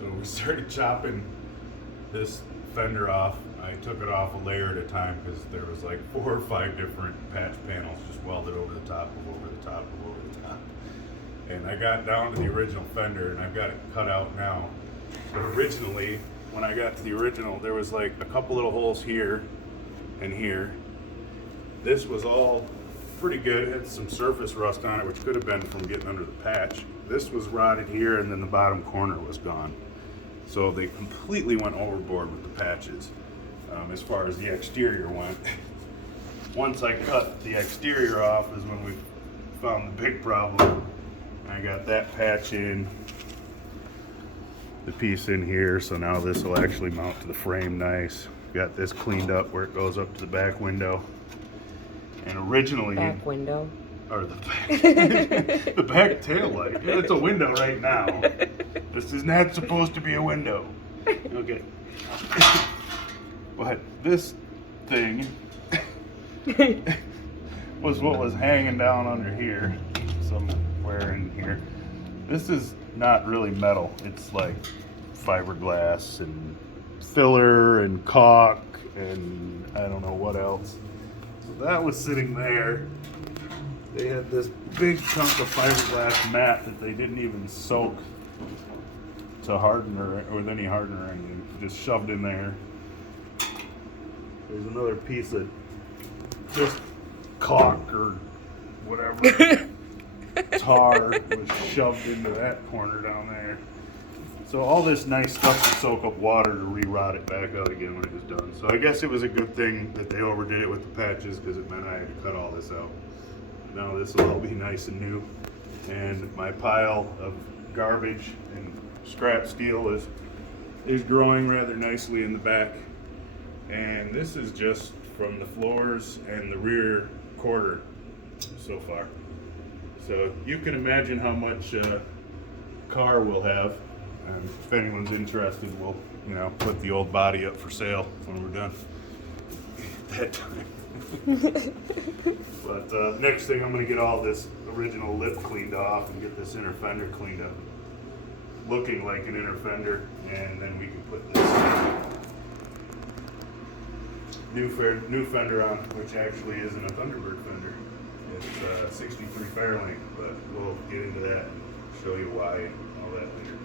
So we started chopping this fender off. I took it off a layer at a time because there was like 4 or 5 different patch panels just welded over the top of over the top of over the top. And I got down to the original fender, and I've got it cut out now. But originally, when I got to the original, there was like a couple little holes here and here. This was all pretty good. It had some surface rust on it, which could have been from getting under the patch. This was rotted here, and then the bottom corner was gone. So they completely went overboard with the patches as far as the exterior went. Once I cut the exterior off is when we found the big problem. I got that patch in, the piece in here, so now this will actually mount to the frame nice. Got this cleaned up where it goes up to the back window. And originally... Back window? Or the back, the back tail light. Yeah, it's a window right now. This is not supposed to be a window. Okay. But this thing was what was hanging down under here, somewhere in here. This is not really metal. It's like fiberglass and filler and caulk and I don't know what else. So that was sitting there. They had this big chunk of fiberglass mat that they didn't even soak to harden or with any hardener or anything. Just shoved in there. There's another piece of just caulk or whatever tar was shoved into that corner down there. So all this nice stuff to soak up water to re-rot it back out again when it was done. So I guess it was a good thing that they overdid it with the patches because it meant I had to cut all this out. Now this will all be nice and new. And my pile of garbage and scrap steel is growing rather nicely in the back. And this is just from the floors and the rear quarter so far. So you can imagine how much car we'll have. And if anyone's interested, we'll put the old body up for sale when we're done at that time. But next thing, I'm going to get all this original lip cleaned off and get this inner fender cleaned up, looking like an inner fender, and then we can put this new fender on, which actually isn't a Tbird fender. It's 63 Fairlane, but we'll get into that and show you why and all that later.